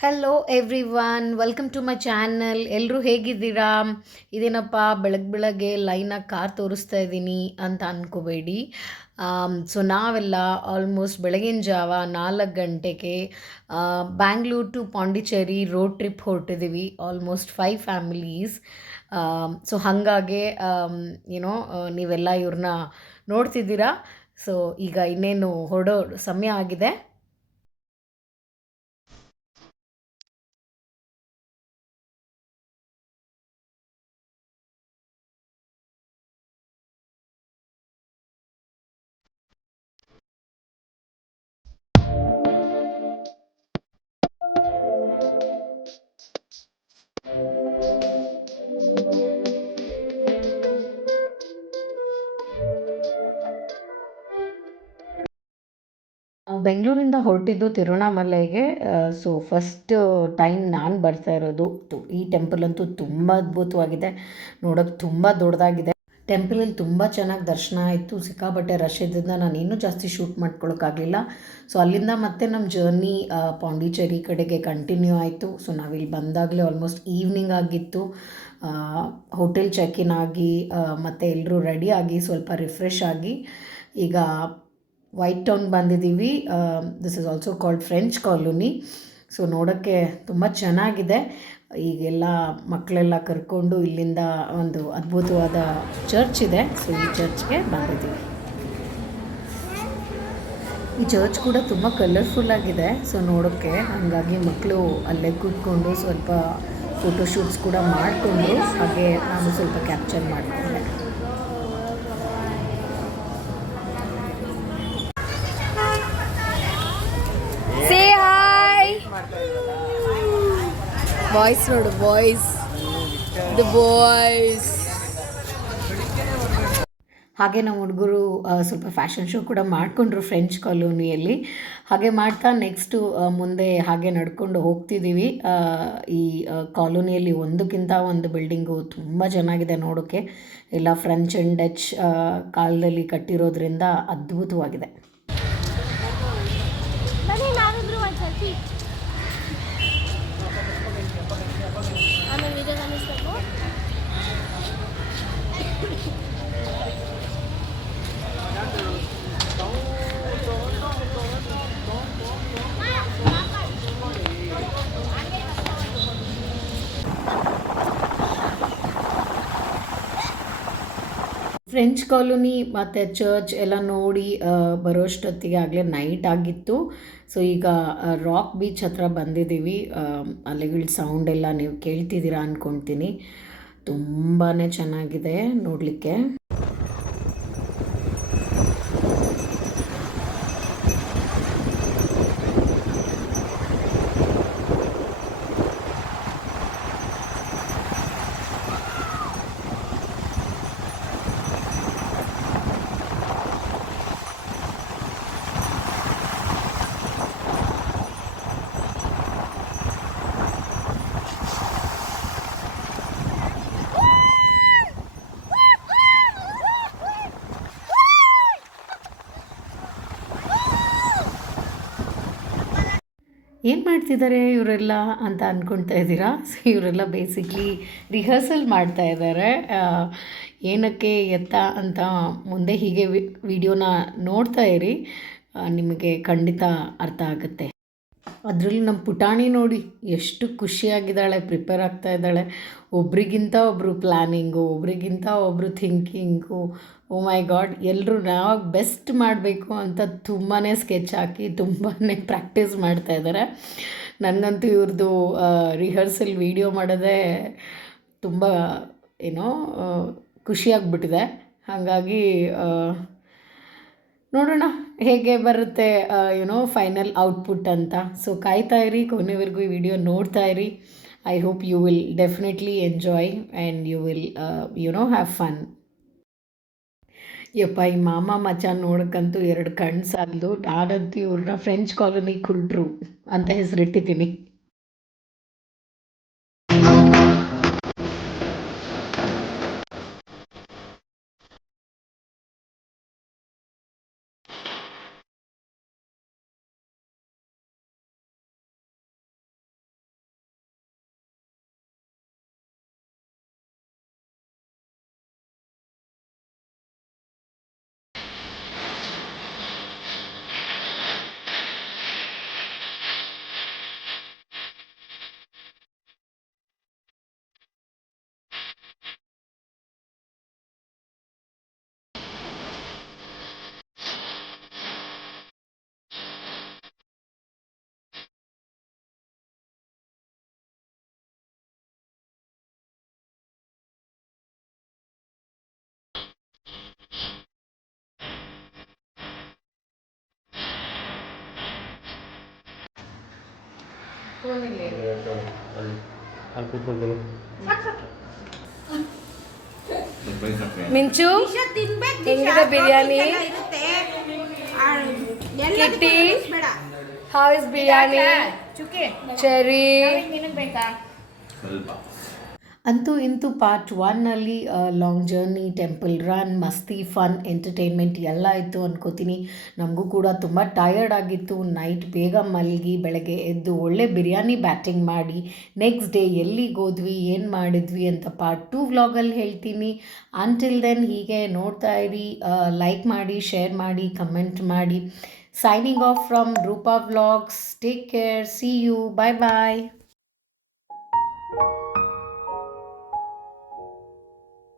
Hello everyone, welcome to my channel. ಎಲ್ಲರೂ ಹೇಗಿದ್ದೀರಾ? ಇದೇನಪ್ಪ ಬೆಳಗ್ಗೆ ಲೈನಾಗಿ ಕಾರ್ ತೋರಿಸ್ತಾ ಇದ್ದೀನಿ ಅಂತ ಅಂದ್ಕೋಬೇಡಿ. ಸೊ ನಾವೆಲ್ಲ ಆಲ್ಮೋಸ್ಟ್ ಬೆಳಗಿನ ಜಾವ 4 ಗಂಟೆಗೆ Bangalore to Pondicherry road trip ಹೊರಟಿದ್ದೀವಿ. Almost 5 families. ಸೊ ಹಾಗಾಗಿ ನೀವೆಲ್ಲ ಇವ್ರನ್ನ ನೋಡ್ತಿದ್ದೀರಾ. ಸೊ ಈಗ ಇನ್ನೇನು ಹೊರಡೋ ಸಮಯ ಆಗಿದೆ. ಬೆಂಗಳೂರಿಂದ ಹೊರಟಿದ್ದು ತಿರುವಣ್ಣಾಮಲೈಗೆ. ಸೊ ಫಸ್ಟ್ ಟೈಮ್ ನಾನು ಬರ್ತಾ ಇರೋದು. ಈ ಟೆಂಪಲ್ ಅಂತೂ ತುಂಬ ಅದ್ಭುತವಾಗಿದೆ, ನೋಡೋಕ್ಕೆ ತುಂಬ ದೊಡ್ಡದಾಗಿದೆ. ಟೆಂಪಲಲ್ಲಿ ತುಂಬ ಚೆನ್ನಾಗಿ ದರ್ಶನ ಆಯಿತು. ಸಿಕ್ಕಾಪಟ್ಟೆ ರಶ್ ಇದ್ದಿದ್ದರಿಂದ ನಾನು ಇನ್ನೂ ಜಾಸ್ತಿ ಶೂಟ್ ಮಾಡ್ಕೊಳಕ್ಕಾಗಲಿಲ್ಲ. ಸೊ ಅಲ್ಲಿಂದ ಮತ್ತೆ ನಮ್ಮ ಜರ್ನಿ ಪಾಂಡಿಚೇರಿ ಕಡೆಗೆ ಕಂಟಿನ್ಯೂ ಆಯಿತು. ಸೊ ನಾವಿಲ್ಲಿ ಬಂದಾಗಲೇ ಆಲ್ಮೋಸ್ಟ್ ಈವ್ನಿಂಗ್ ಆಗಿತ್ತು. ಹೋಟೆಲ್ ಚೆಕ್-ಇನ್ ಆಗಿ ಮತ್ತು ಎಲ್ಲರೂ ರೆಡಿ ಆಗಿ ಸ್ವಲ್ಪ ರಿಫ್ರೆಶ್ ಆಗಿ ಈಗ ವೈಟ್ ಟೌನ್ ಬಂದಿದ್ದೀವಿ. This is also called French colony. So ನೋಡೋಕ್ಕೆ ತುಂಬ ಚೆನ್ನಾಗಿದೆ. ಈಗೆಲ್ಲ ಮಕ್ಕಳೆಲ್ಲ ಕರ್ಕೊಂಡು ಇಲ್ಲಿಂದ ಒಂದು ಅದ್ಭುತವಾದ ಚರ್ಚ್ ಇದೆ. ಸೊ ಈ ಚರ್ಚ್ಗೆ ಬಂದಿದ್ದೀವಿ. ಈ ಚರ್ಚ್ ಕೂಡ ತುಂಬ ಕಲರ್ಫುಲ್ಲಾಗಿದೆ. ಸೊ ನೋಡೋಕ್ಕೆ ಹಾಗಾಗಿ ಮಕ್ಕಳು ಅಲ್ಲೇ ಕೂತ್ಕೊಂಡು ಸ್ವಲ್ಪ ಫೋಟೋಶೂಟ್ಸ್ ಕೂಡ ಮಾಡಿಕೊಂಡು ಹಾಗೆ ನಾನು ಸ್ವಲ್ಪ ಕ್ಯಾಪ್ಚರ್ ಮಾಡಿಕೊಂಡೆ. ಸೇ ಹಾಯ್ ಬಾಯ್ಸ್ ನೋಡು, ಬಾಯ್ಸ್, ದ ಬಾಯ್ಸ್. ಹಾಗೆ ನಮ್ಮ ಹುಡುಗರು ಸ್ವಲ್ಪ ಫ್ಯಾಷನ್ ಶೋ ಕೂಡ ಮಾಡಿಕೊಂಡ್ರು ಫ್ರೆಂಚ್ ಕಾಲೋನಿಯಲ್ಲಿ. ಹಾಗೆ ಮಾಡ್ತಾ ನೆಕ್ಸ್ಟು ಮುಂದೆ ಹಾಗೆ ನಡ್ಕೊಂಡು ಹೋಗ್ತಿದ್ದೀವಿ. ಈ ಕಾಲೋನಿಯಲ್ಲಿ ಒಂದಕ್ಕಿಂತ ಒಂದು ಬಿಲ್ಡಿಂಗು ತುಂಬ ಚೆನ್ನಾಗಿದೆ ನೋಡೋಕ್ಕೆ. ಎಲ್ಲ ಫ್ರೆಂಚ್ ಆ್ಯಂಡ್ ಡಚ್ ಕಾಲದಲ್ಲಿ ಕಟ್ಟಿರೋದ್ರಿಂದ ಅದ್ಭುತವಾಗಿದೆ. ಫ್ರೆಂಚ್ ಕಾಲೋನಿ ಮತ್ತು ಚರ್ಚ್ ಎಲ್ಲ ನೋಡಿ ಬರೋಷ್ಟೊತ್ತಿಗೆ ಆಗಲೇ ನೈಟ್ ಆಗಿತ್ತು. ಸೊ ಈಗ ರಾಕ್ ಬೀಚ್ ಹತ್ರ ಬಂದಿದ್ದೀವಿ. ಅಲೆಗಳ ಸೌಂಡ್ ಎಲ್ಲ ನೀವು ಕೇಳ್ತಿದ್ದೀರಾ ಅಂದ್ಕೊಳ್ತೀನಿ. ತುಂಬಾ ಚೆನ್ನಾಗಿದೆ ನೋಡಲಿಕ್ಕೆ. ಏನು ಮಾಡ್ತಿದ್ದಾರೆ ಇವರೆಲ್ಲ ಅಂತ ಅಂದ್ಕೊಳ್ತಾ ಇದ್ದೀರಾ? ಸೊ ಇವರೆಲ್ಲ ಬೇಸಿಕ್ಲಿ ರಿಹರ್ಸಲ್ ಮಾಡ್ತಾ ಇದ್ದಾರೆ. ಏನಕ್ಕೆ ಎತ್ತ ಅಂತ ಮುಂದೆ ಹೀಗೆ ವಿಡಿಯೋನ ನೋಡ್ತಾ ಇರಿ, ನಿಮಗೆ ಖಂಡಿತ ಅರ್ಥ ಆಗುತ್ತೆ. ಅದರಲ್ಲೂ ನಮ್ಮ ಪುಟಾಣಿ ನೋಡಿ ಎಷ್ಟು ಖುಷಿಯಾಗಿದ್ದಾಳೆ, ಪ್ರಿಪೇರ್ ಆಗ್ತಾ ಇದ್ದಾಳೆ. ಒಬ್ರಿಗಿಂತ ಒಬ್ಬರು ಪ್ಲ್ಯಾನಿಂಗು, ಒಬ್ರಿಗಿಂತ ಒಬ್ಬರು ಥಿಂಕಿಂಗು. ಓ ಮೈ ಗಾಡ್, ಎಲ್ಲರೂ ನಾವು ಬೆಸ್ಟ್ ಮಾಡಬೇಕು ಅಂತ ತುಂಬಾ ಸ್ಕೆಚ್ ಹಾಕಿ ತುಂಬಾ ಪ್ರಾಕ್ಟೀಸ್ ಮಾಡ್ತಾ ಇದ್ದಾರೆ. ನನಗಂತೂ ಇವ್ರದ್ದು ರಿಹರ್ಸಲ್ ವೀಡಿಯೋ ಮಾಡೋದೇ ತುಂಬ ಏನೋ ಖುಷಿಯಾಗ್ಬಿಟ್ಟಿದೆ. ಹಾಗಾಗಿ ನೋಡೋಣ ಹೇಗೆ ಬರುತ್ತೆ ಫೈನಲ್ ಔಟ್ಪುಟ್ ಅಂತ. ಸೊ ಕಾಯ್ತಾ ಇರಿ, ಕೊನೆವರೆಗೂ ಈ ವಿಡಿಯೋ ನೋಡ್ತಾ ಇರಿ. I hope you will definitely enjoy and you will have fun. ಯಪ್ಪ, ಈ ಮಾಮ ಮಚ್ಚ ನೋಡೋಕ್ಕಂತೂ 2 ಕಣ್ಣು ಸಾಲದು. ನಾನಂತೂ ಇವ್ರನ್ನ ಫ್ರೆಂಚ್ ಕಾಲೋನಿ ಕುಳ್ರು ಅಂತ ಹೆಸರಿಟ್ಟಿದ್ದೀನಿ. ಅಲ್ಲಿ ಕೂತ್ಕೊಳ್ತೀನಿ. ಮಿಂಚು ಹೆಂಗಿದೆ biryani? Kitty how is biryani? Cherry ಅಂತೂ ಇಂತೂ ಪಾರ್ಟ್ 1ನಲ್ಲಿ long journey, temple run, masti, fun, entertainment ಎಲ್ಲ ಇತ್ತು ಅನ್ಕೋತೀನಿ. ನಮಗೂ ಕೂಡ ತುಂಬ ಟಯರ್ಡ್ ಆಗಿತ್ತು. ನೈಟ್ ಬೇಗ ಮಲಗಿ ಬೆಳಗ್ಗೆ ಎದ್ದು ಒಳ್ಳೆ ಬಿರಿಯಾನಿ ಬ್ಯಾಟಿಂಗ್ ಮಾಡಿ ನೆಕ್ಸ್ಟ್ ಡೇ ಎಲ್ಲಿಗೆ ಹೋದ್ವಿ, ಏನು ಮಾಡಿದ್ವಿ ಅಂತ ಪಾರ್ಟ್ 2 ವ್ಲಾಗಲ್ಲಿ ಹೇಳ್ತೀನಿ. ಅಂಟಿಲ್ ದೆನ್ ಹೀಗೆ ನೋಡ್ತಾ ಇರಿ, ಲೈಕ್ ಮಾಡಿ, ಶೇರ್ ಮಾಡಿ, ಕಮೆಂಟ್ ಮಾಡಿ. Signing off from Rupa vlogs. Take care, see you, bye bye.